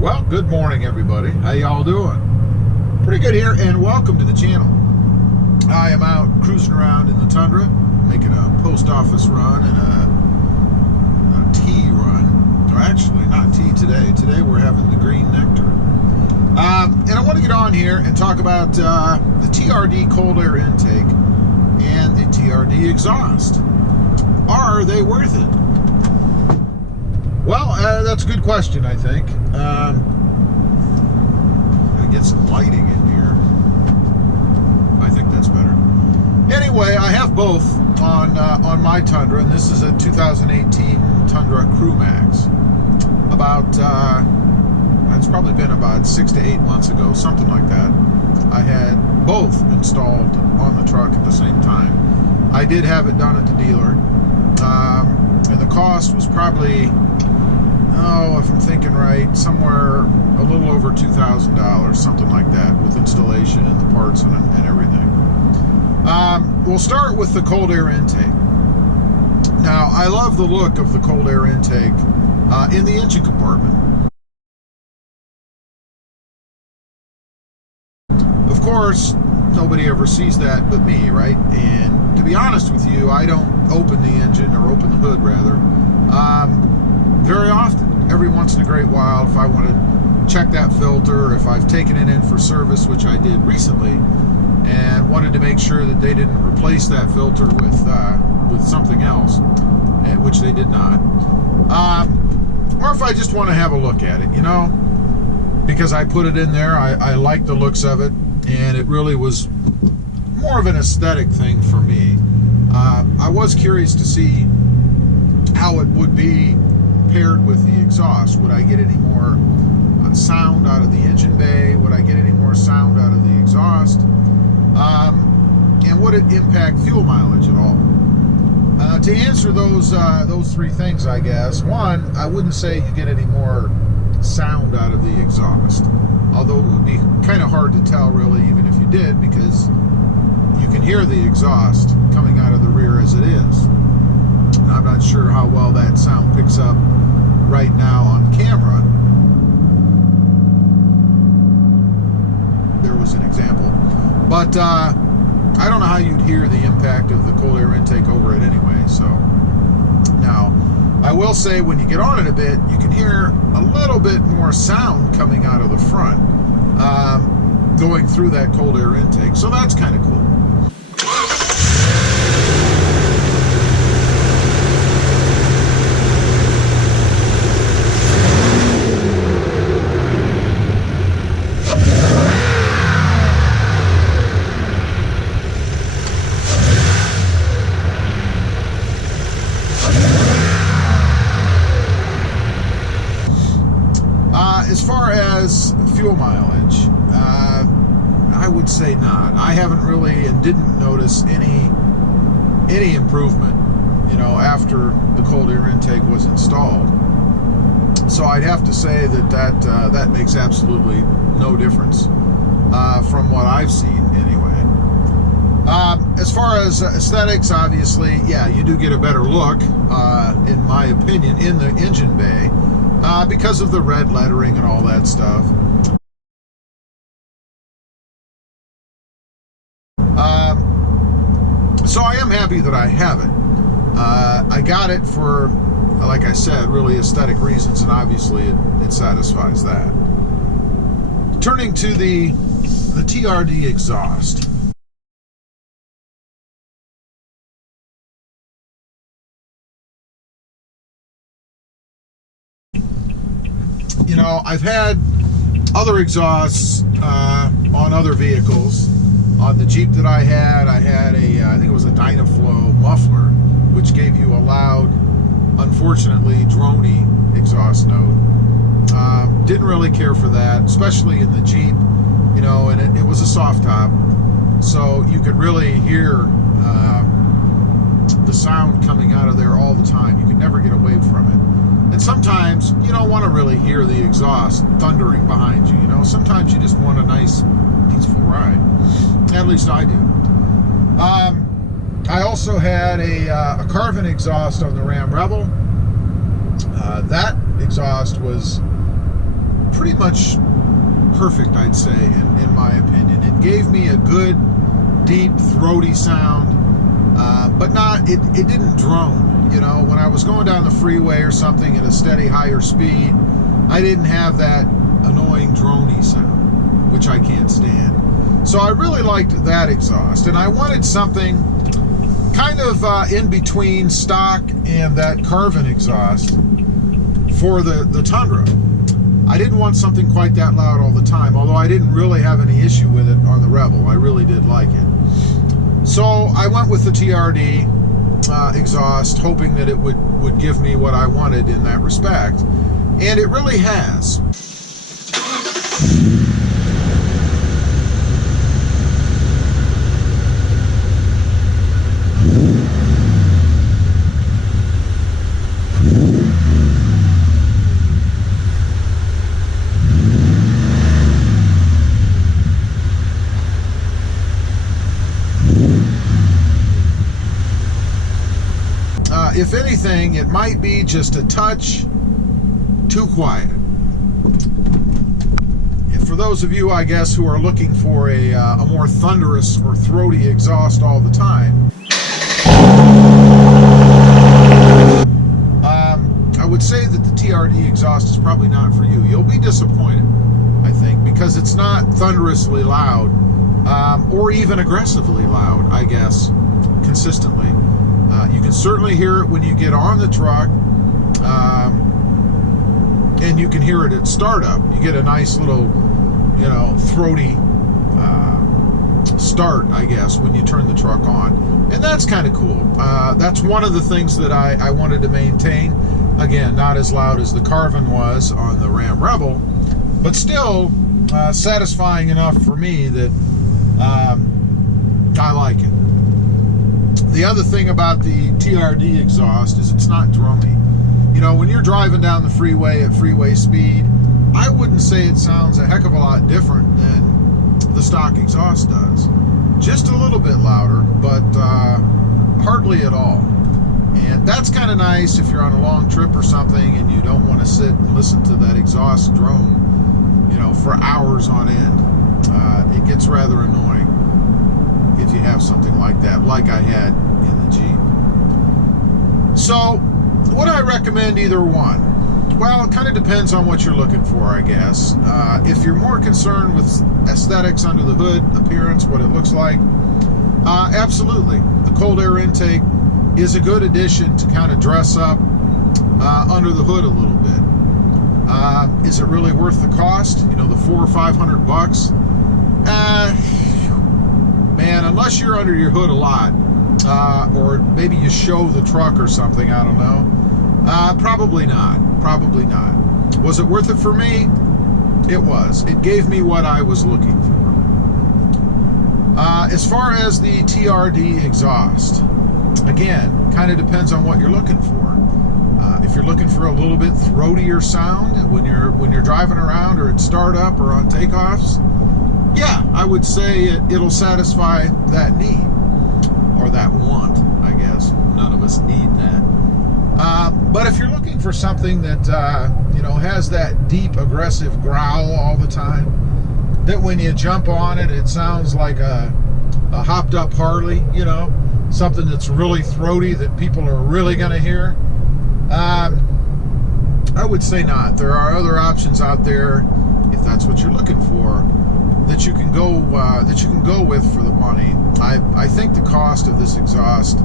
Well, good morning, everybody. How y'all doing? Pretty good here, and welcome to the channel. I am out cruising around in the Tundra, making a post office run and a tea run. Or actually, not tea today. Today we're having the green nectar. And I want to get on here and talk about the TRD cold air intake and the TRD exhaust. Are they worth it? Well, that's a good question, I think. Gotta get some lighting in here. I think that's better. Anyway, I have both on my Tundra, and this is a 2018 Tundra Crew Max. It's probably been about 6 to 8 months ago, something like that. I had both installed on the truck at the same time. I did have it done at the dealer, and the cost was probably, if I'm thinking right, somewhere a little over $2,000, something like that, with installation and the parts and everything. We'll start with the cold air intake. Now, I love the look of the cold air intake in the engine compartment. Of course, nobody ever sees that but me, right? And to be honest with you, I don't open the engine, or open the hood rather, very often. Every once in a great while, if I want to check that filter, if I've taken it in for service, which I did recently, and wanted to make sure that they didn't replace that filter with something else, which they did not. Or if I just want to have a look at it, because I put it in there, I like the looks of it, and it really was more of an aesthetic thing for me. I was curious to see how it would be paired with the exhaust. Would I get any more sound out of the engine bay? Would I get any more sound out of the exhaust? And would it impact fuel mileage at all? To answer those three things, I guess. One, I wouldn't say you get any more sound out of the exhaust, although it would be kind of hard to tell really, even if you did, because you can hear the exhaust coming out of the rear as it is. And I'm not sure how well that sound picks up right now on camera. There was an example, but I don't know how you'd hear the impact of the cold air intake over it anyway. So now, I will say, when you get on it a bit, you can hear a little bit more sound coming out of the front, going through that cold air intake. So that's kind of cool. As far as fuel mileage, I would say not. I haven't really, and didn't notice any improvement, after the cold air intake was installed. So I'd have to say that makes absolutely no difference from what I've seen anyway. As far as aesthetics, obviously, yeah, you do get a better look, in my opinion, in the engine bay. Because of the red lettering and all that stuff. So I am happy that I have it. I got it for, like I said, really aesthetic reasons, and obviously it satisfies that. Turning to the TRD exhaust. I've had other exhausts on other vehicles. On the Jeep that I had I think it was a Dynaflow muffler, which gave you a loud, unfortunately, droney exhaust note. Didn't really care for that, especially in the Jeep, and it was a soft top, so you could really hear the sound coming out of there all the time. You could never get away from it. And sometimes you don't want to really hear the exhaust thundering behind you. Sometimes you just want a nice, peaceful ride. At least I do. I also had a Carvin exhaust on the Ram Rebel. That exhaust was pretty much perfect, I'd say, in my opinion. It gave me a good, deep, throaty sound, but it didn't drone. You know, when I was going down the freeway or something at a steady higher speed, I didn't have that annoying droney sound, which I can't stand. So I really liked that exhaust, and I wanted something kind of in between stock and that Carvin exhaust for the Tundra. I didn't want something quite that loud all the time, although I didn't really have any issue with it on the Rebel. I really did like it. So I went with the TRD exhaust, hoping that it would give me what I wanted in that respect, and it really has. If anything, it might be just a touch too quiet. And for those of you, I guess, who are looking for a more thunderous or throaty exhaust all the time, I would say that the TRD exhaust is probably not for you. You'll be disappointed, I think, because it's not thunderously loud, or even aggressively loud, I guess, consistently. You can certainly hear it when you get on the truck, and you can hear it at startup. You get a nice little, you know, throaty start, I guess, when you turn the truck on. And that's kind of cool. That's one of the things that I wanted to maintain. Again, not as loud as the Carvin was on the Ram Rebel, but still satisfying enough for me that I like it. The other thing about the TRD exhaust is it's not droney. You know, when you're driving down the freeway at freeway speed, I wouldn't say it sounds a heck of a lot different than the stock exhaust does. Just a little bit louder, but hardly at all. And that's kind of nice if you're on a long trip or something and you don't want to sit and listen to that exhaust drone, you know, for hours on end. It gets rather annoying if you have something like that, like I had in the Jeep. So, would I recommend either one? Well, it kind of depends on what you're looking for, I guess. If you're more concerned with aesthetics under the hood, appearance, what it looks like, absolutely. The cold air intake is a good addition to kind of dress up under the hood a little bit. Is it really worth the cost? You know, the $400 or $500? Man, unless you're under your hood a lot, or maybe you show the truck or something, I don't know. Probably not. Probably not. Was it worth it for me? It was. It gave me what I was looking for. As far as the TRD exhaust, again, kind of depends on what you're looking for. If you're looking for a little bit throatier sound when you're driving around or at startup or on takeoffs, yeah, I would say it'll satisfy that need, or that want, I guess. None of us need that. But if you're looking for something that you know, has that deep, aggressive growl all the time, that when you jump on it, it sounds like a hopped up Harley, you know, something that's really throaty that people are really going to hear, I would say not. There are other options out there, if that's what you're looking for, that you can go with for the money. I think the cost of this exhaust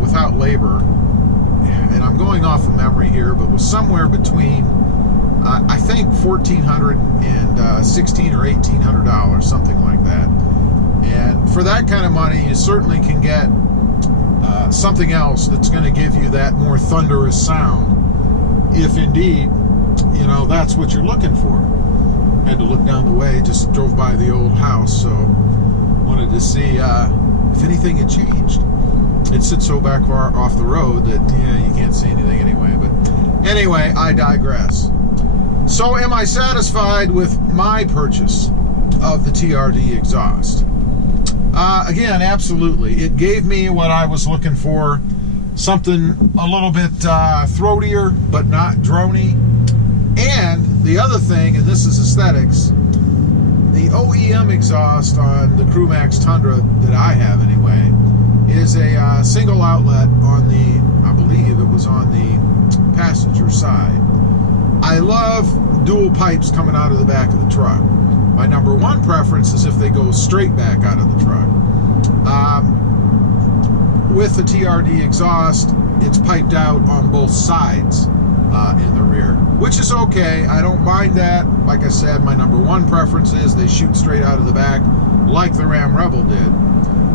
without labor, and I'm going off of memory here, but was somewhere between I think $1,400 and $1,600 or $1,800, something like that. And for that kind of money, you certainly can get something else that's going to give you that more thunderous sound, if indeed, you know, that's what you're looking for. Had to look down the way, just drove by the old house, so wanted to see if anything had changed. It sits so back far off the road that, yeah, you can't see anything anyway. But anyway, I digress. So am I satisfied with my purchase of the TRD exhaust? Again, absolutely. It gave me what I was looking for, something a little bit throatier, but not droney. And The other thing, and this is aesthetics, the OEM exhaust on the CrewMax Tundra that I have anyway is a single outlet on the, I believe it was on the passenger side. I love dual pipes coming out of the back of the truck. My number one preference is if they go straight back out of the truck. With the TRD exhaust, it's piped out on both sides in the rear, which is okay. I don't mind that. Like I said, my number one preference is they shoot straight out of the back like the Ram Rebel did.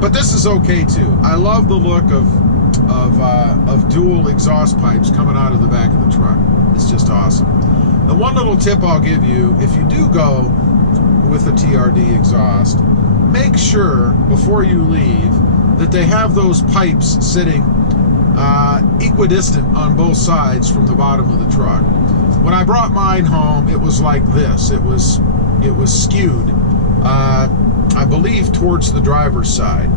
But this is okay too. I love the look of dual exhaust pipes coming out of the back of the truck. It's just awesome. The one little tip I'll give you, if you do go with the TRD exhaust, make sure before you leave that they have those pipes sitting equidistant on both sides from the bottom of the truck. When I brought mine home, it was like this. It was skewed, I believe, towards the driver's side.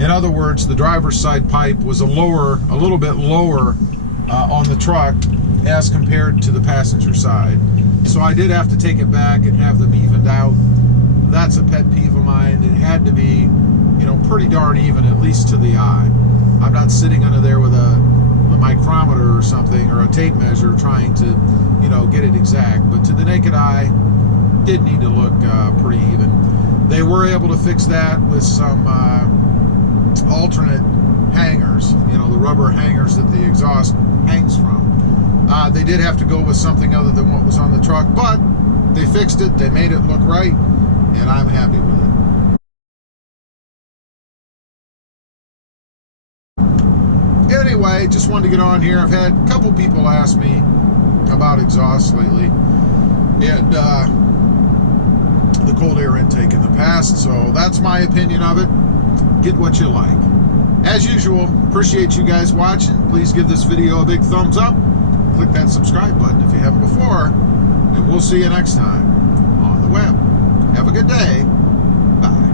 In other words, the driver's side pipe was a little bit lower on the truck as compared to the passenger side. So I did have to take it back and have them evened out. That's a pet peeve of mine. It had to be, pretty darn even, at least to the eye. I'm not sitting under there with a micrometer or something, or a tape measure trying to, get it exact. But to the naked eye, it did need to look pretty even. They were able to fix that with some alternate hangers, the rubber hangers that the exhaust hangs from. They did have to go with something other than what was on the truck, but they fixed it, they made it look right, and I'm happy with it. Anyway, just wanted to get on here. I've had a couple people ask me about exhausts lately, and the cold air intake in the past, so that's my opinion of it. Get what you like. As usual, appreciate you guys watching. Please give this video a big thumbs up. Click that subscribe button if you haven't before, and we'll see you next time on the web. Have a good day. Bye.